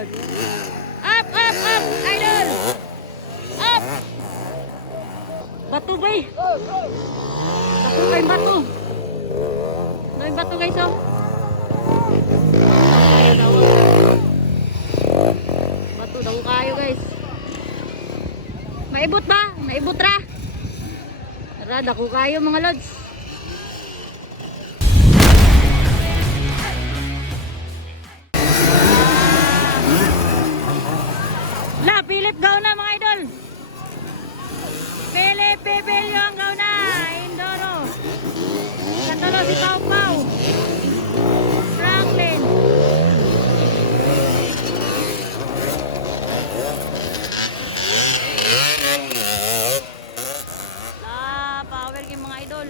lods. Up, up, up, idol. Up. Bato bay. Bato kay bato. No yung bato guys oh. Ayo daw. Bato daw kayo guys. Maibot ba? Naibot ra. Tara, dako kayo mga lods. La, Philip gaw na mga idol. Philip Pepelio ang gaw na. Indoro. Katalo si Pau Pau. Franklin. La, power game mga idol.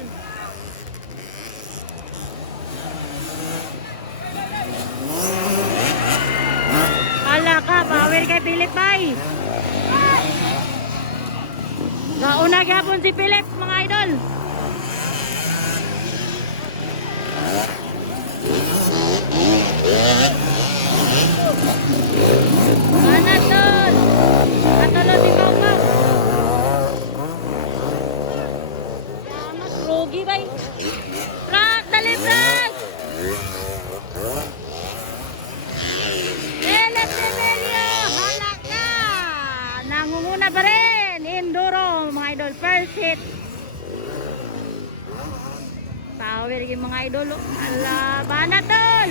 Ala ka, power kay Philip bay. Gauna gyapon si Philip mga idol. Manatol. Katalo si Pau Pau. Mas rogi bay. Frank, dali Frank. Philip Pepelio, halaka. Nangunguna pa rin. Indoro mga idol, first hit. Power yung mga idol. Ala, Banatol.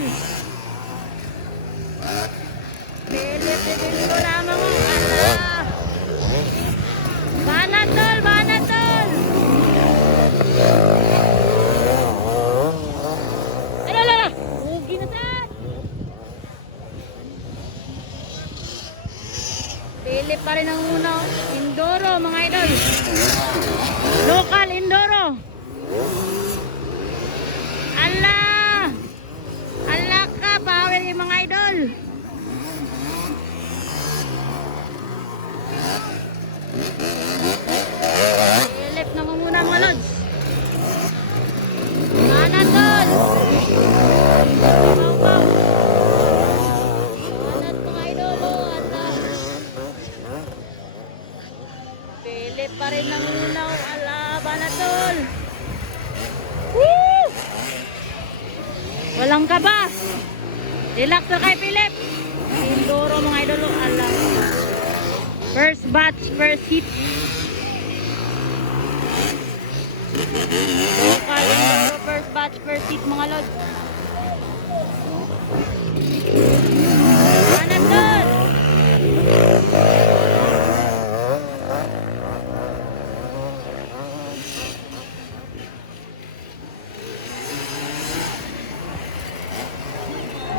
Philip Pepelio lamang. Ala. Banatol, Banatol. Ala. Hugi na saan. Philip pa rin ang una. Indoro mga idol. Local Indoro. Ala. Ala ka. Power yung mga idol. Philip na muna mga lods. Manatol. Pau Pau. Manat mga idol. Ala. Philip pa rin ang unaw. Ala, Banatol. Woo! Walang kaba. Relax na kay Philip. Indoro mga idol. Ala. First batch, first hit. Local Indoro, first batch, first hit mga lods. Banatol.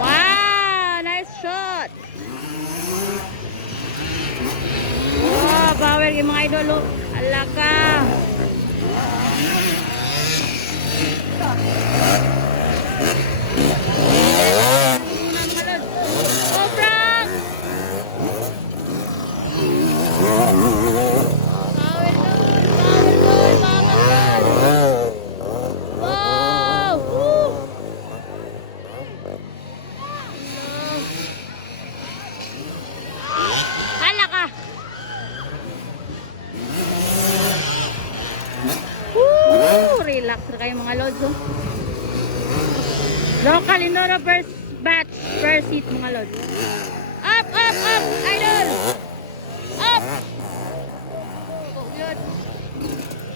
Wow, nice shot. Wow, power yung mga idol. Ala ka. Oh, Frank. Power doon, power doon. Wow. Woo. Hala ka. Woo. Relax na kayo mga lods. Oh. Local Indoro first batch, first hit mga lods. Up, up, up, idol. Up. Oh, good.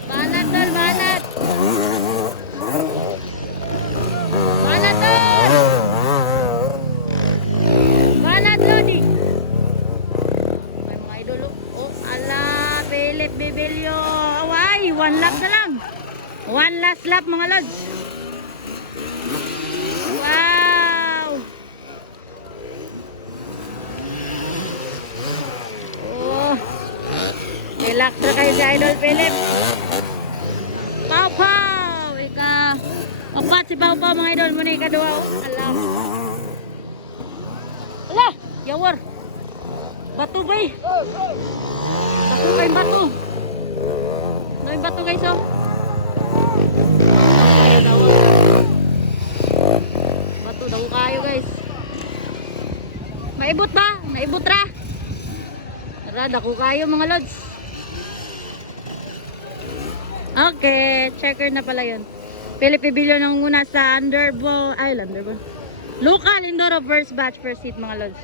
Banatol, banat. Banatol. Banat, Lodi. Ay, mga idol. Oh, ala, Philip Pepelio. Away, one lap na lang. One last lap mga lods. Wow. Oh. Relax na kayo si Idol Philip. Pau Pau. Apat si Pau Pau mga idol. Muna ikaduwa. Ala. Ala. Yawar. Bato ba eh. Bato kay bato. No yung bato guys oh. Ayo daw. Bato daw kayo guys. Maibot ba? Naibutra. Tara, dako kayo mga lods. Okay, checker na pala yun. Philip Ibilio nang una sa Underball Island. Local indoor of first batch, first seat mga lods.